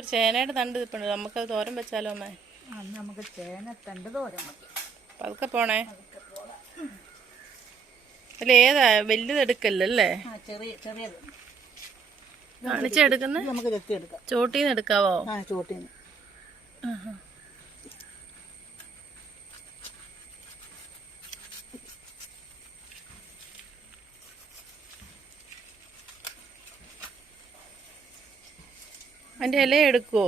ഒരു ചേനയുടെ തണ്ട് ഇപ്പം നമുക്കത് തോരൻ വെച്ചാലോ അമ്മേ? നമുക്ക് ചേനത്തണ്ട് തോരൻ മതി. പതുക്കെ പോണേ. അല്ല ഏതാ വലുത് എടുക്കല്ലേ? ചെറിയത് കാണിച്ചെടുക്കുന്ന നമുക്ക് ചെത്തിയെടുക്കാം. ചോട്ടീന്ന് എടുക്കാവോ? ചോട്ടീന്ന്. അതിന്റെ ഇല എടുക്കുവോ?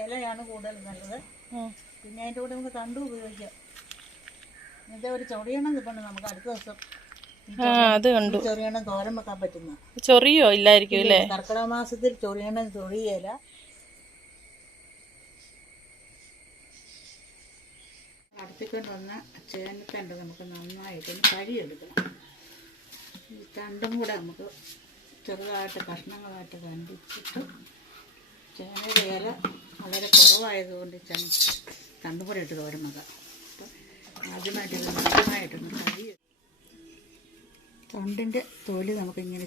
ഇലയാണ് കൂടുതൽ നല്ലത്. പിന്നെ അതിൻ്റെ കൂടെ നമുക്ക് തണ്ടും ഉപയോഗിക്കാം. ഇന്നത്തെ ഒരു ചൊറിയണം കിട്ടണം നമുക്ക് അടുത്ത ദിവസം. അത് കണ്ടു. ചൊറിയണം തോരൻ വെക്കാൻ പറ്റുന്ന. ചൊറിയോ ഇല്ലായിരിക്കും അല്ലേ? കർക്കിടക മാസത്തിൽ ചൊറിയണം ചൊറിയല. അടുത്തിക്കൊണ്ട് വന്ന ചേനത്തണ്ട് നമുക്ക് നന്നായിട്ടൊന്ന് കഴുകിയെടുക്കണം. ഈ തണ്ടും കൂടെ നമുക്ക് ചെറുതായിട്ട് കഷ്ണങ്ങളായിട്ട് കണ്ടിച്ചിട്ട് ചേനയുടെ ഇല വളരെ കുറവായതുകൊണ്ട് തണ്ടും കൂടെ ഇട്ട് തോരൻ വെക്കാം. ആദ്യമായിട്ട് നന്നായിട്ടൊന്ന് കഴുകി തണ്ടിൻ്റെ തൊലി നമുക്കിങ്ങനെ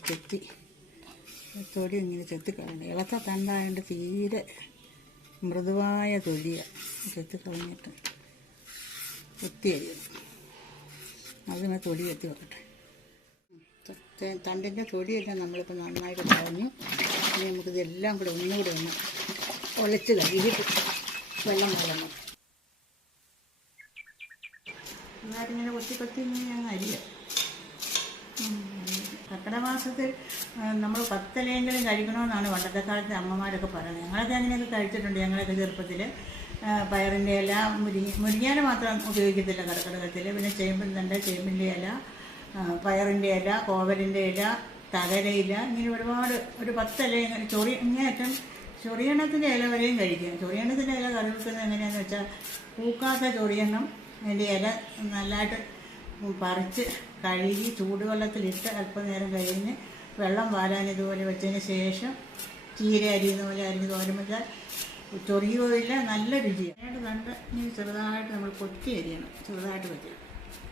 തൊലി ഇങ്ങനെ ചെത്തിക്കളയണം. ഇളത്ത തണ്ടായതുകൊണ്ട് തീരെ മൃദുവായ തൊലിയാണ്. ചെത്തിക്കളഞ്ഞിട്ട് കുത്തിയരിയണം. അതിനെ തൊലി ചെത്തി വെക്കട്ടെ. തണ്ടിൻ്റെ തൊലിയെല്ലാം നമ്മളിപ്പോൾ നന്നായിട്ട് കളഞ്ഞു. ഇനി നമുക്കിതെല്ലാം കൂടെ ഒന്നുകൂടെ ഒന്ന് ഒലച്ച് കഴുകിയിട്ട് വെള്ളം കളയണം. നന്നായിട്ടിങ്ങനെ കൊത്തി ഇങ്ങനെ അരിയാം. കർക്കിടക മാസത്തിൽ നമ്മൾ 10 ഇലയെങ്കിലും കഴിക്കണമെന്നാണ് പണ്ടത്തെ കാലത്ത് അമ്മമാരൊക്കെ പറയുന്നത്. ഞങ്ങളൊക്കെ അങ്ങനെയൊക്കെ കഴിച്ചിട്ടുണ്ട്. ഞങ്ങളൊക്കെ ചെറുപ്പത്തിൽ പയറിൻ്റെ ഇല, മുരിങ്ങയില മാത്രം ഉപയോഗിക്കത്തില്ല കർക്കിടകത്തിൽ. പിന്നെ ചേമ്പിൻ്റെ ഇല, പയറിൻ്റെ ഇല, കോവലിൻ്റെ ഇല, തകരയില, ഇങ്ങനെ ഒരു 10 ഇല ഇങ്ങേറ്റം ചൊറിയണത്തിൻ്റെ ഇല വരെയും കഴിക്കുക. ചൊറിയണത്തിൻ്റെ ഇല കറി വെക്കുന്നത് എങ്ങനെയാണെന്ന് വെച്ചാൽ പൂക്കാത്ത ചൊറിയണം അതിൻ്റെ ഇല നല്ലതായിട്ട് പറിച്ച് കഴുകി ചൂടുവെള്ളത്തിലിട്ട് അല്പനേരം കഴിഞ്ഞ് വെള്ളം വാരാൻ ഇതുപോലെ വെച്ചതിന് ശേഷം ചീര അരിയുന്ന പോലെ അരിഞ്ഞ് തോരൻ വെച്ചാൽ ചൊറിയുകയില്ല, നല്ല രുചിയാണ്. കണ്ട് ഇനി ചെറുതായിട്ട് നമ്മൾ കൊത്തി അരിയണം. ചെറുതായിട്ട് കൊത്തി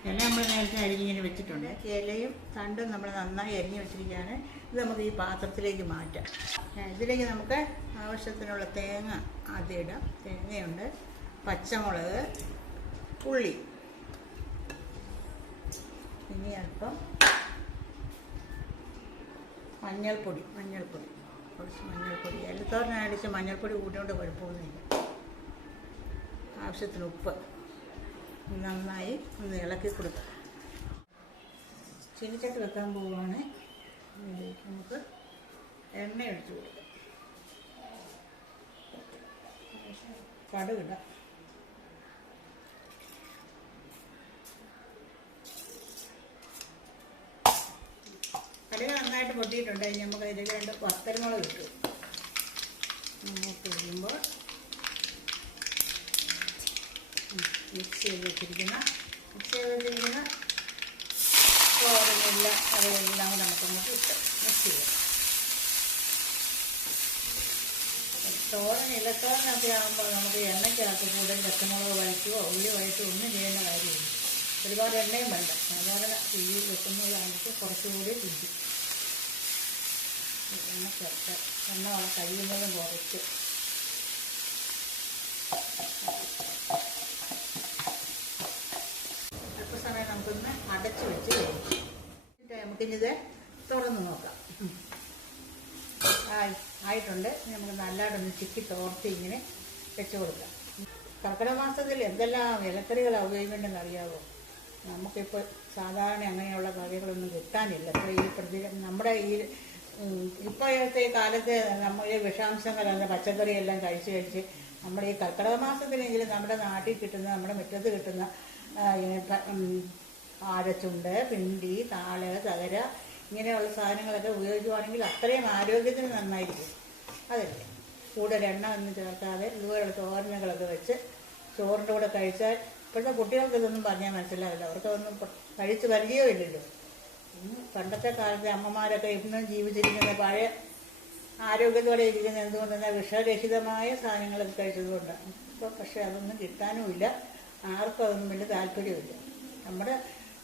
ഇല നമ്മൾ നേരത്തെ അരിഞ്ഞിങ്ങനെ വെച്ചിട്ടുണ്ട്. ഇലയും തണ്ടും നമ്മൾ നന്നായി അരിഞ്ഞ് വെച്ചിരിക്കുകയാണ്. ഇത് നമുക്ക് ഈ പാത്രത്തിലേക്ക് മാറ്റാം. ഇതിലേക്ക് നമുക്ക് ആവശ്യത്തിനുള്ള തേങ്ങ ആദ്യം ഇടാം. തേങ്ങയുണ്ട്, പച്ചമുളക്, ഉള്ളി, ഇനി അല്പം മഞ്ഞൾപ്പൊടി, കുറച്ച് മഞ്ഞൾപ്പൊടി. എലത്തോരൻ അടിച്ച് മഞ്ഞൾപ്പൊടി കൂട്ടിയോണ്ട് കുഴപ്പമൊന്നുമില്ല. ആവശ്യത്തിന് ഉപ്പ്. നന്നായി ഒന്ന് ഇളക്കി കൊടുക്കുക. ചീനിച്ചട്ടി വെക്കാൻ പോവുകയാണ്. ഇതിലേക്ക് നമുക്ക് എണ്ണ ഒഴിച്ച് കൊടുക്കാം. കടുകിടാം. കടുക് നന്നായിട്ട് പൊട്ടിയിട്ടുണ്ട്. ഇനി നമുക്ക് ഇതിൽ 2 വത്തൽമുളക് ഇട്ടു. നമുക്ക് ഇടുമ്പോൾ മിക്സ് ചെയ്ത് വെച്ചിരിക്കുന്ന തോരനെല്ലാം അതെല്ലാം കൂടെ നമുക്കൊന്ന് ഇട്ട് മിക്സ് ചെയ്യാം. ഇലത്തോരനൊക്കെ ആകുമ്പോൾ നമുക്ക് എണ്ണയ്ക്കകത്ത് കൂടുതൽ പച്ചമുളക് വഴറ്റുകയോ ഉള്ളി വഴറ്റുകയോ ഒന്നും ചെയ്യേണ്ട കാര്യമില്ല. ഒരുപാട് എണ്ണയും വേണ്ട. സാധാരണ തീയിൽ വെക്കുന്നതാണെങ്കിൽ കുറച്ചുകൂടി രുചി. എണ്ണ ചേർത്ത് എണ്ണ കഴിയുന്നതും കുറച്ച് അല്പസമയം നമുക്കൊന്ന് അടച്ച് വെച്ച് കഴിക്കും. നമുക്കിനിത് തുറന്ന് നോക്കാം. ആയിട്ടുണ്ട്. നമുക്ക് നല്ലതായിട്ടൊന്ന് ചിക്കി തോർത്തി ഇങ്ങനെ വെച്ച് കൊടുക്കാം. കർക്കിടക മാസത്തിൽ എന്തെല്ലാം ഇലക്കറികളാണ് ഉപയോഗിക്കേണ്ടതെന്ന് അറിയാമോ? നമുക്കിപ്പോൾ സാധാരണ അങ്ങനെയുള്ള കറികളൊന്നും കിട്ടാനില്ല. ഇപ്പോൾ നമ്മുടെ ഇപ്പോഴത്തെ കാലത്ത് നമ്മൾ വിഷാംശങ്ങളല്ല പച്ചക്കറിയെല്ലാം കഴിച്ച് നമ്മുടെ ഈ കർക്കിടക മാസത്തിലെങ്കിലും നമ്മുടെ നാട്ടിൽ കിട്ടുന്ന, നമ്മുടെ മുറ്റത്ത് കിട്ടുന്ന ആരച്ചുണ്ട്, പിണ്ടി, താള്, തകര ഇങ്ങനെയുള്ള സാധനങ്ങളൊക്കെ ഉപയോഗിക്കുവാണെങ്കിൽ അത്രയും ആരോഗ്യത്തിന് നന്നായിരിക്കും. അതല്ലേ കൂടുതൽ എണ്ണ ഒന്നും ചേർക്കാതെ ഇതുപോലുള്ള തോരനുകളൊക്കെ വെച്ച് ചോറിൻ്റെ കൂടെ കഴിച്ചാൽ ഇപ്പോഴത്തെ കുട്ടികൾക്ക് ഇതൊന്നും പറഞ്ഞാൽ മനസ്സിലാവില്ല. അവർക്കൊന്നും കഴിച്ച് പരിചയമില്ലല്ലോ. പണ്ടത്തെ കാലത്തെ അമ്മമാരൊക്കെ ഇന്നും ജീവിച്ചിരിക്കുന്ന പഴയ ആരോഗ്യത്തോടെ ഇരിക്കുന്ന എന്തുകൊണ്ടെന്നാൽ വിഷരഹിതമായ സാധനങ്ങളൊക്കെ കഴിച്ചതുകൊണ്ടാണ്. ഇപ്പോൾ പക്ഷേ അതൊന്നും കിട്ടാനുമില്ല. ആർക്കും അതൊന്നും വലിയ താല്പര്യമില്ല. നമ്മുടെ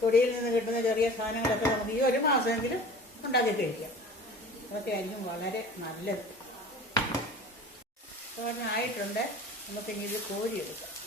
തൊടിയിൽ നിന്ന് കിട്ടുന്ന ചെറിയ സാധനങ്ങളൊക്കെ നമുക്ക് ഈ ഒരു മാസമെങ്കിലും ഉണ്ടാക്കി കഴിക്കാം. അതൊക്കെ ആയിരിക്കും വളരെ നല്ലത്. തോരൻ ആയിട്ടുണ്ട്. നമുക്കിനി ഇത് കോരിയെടുക്കാം.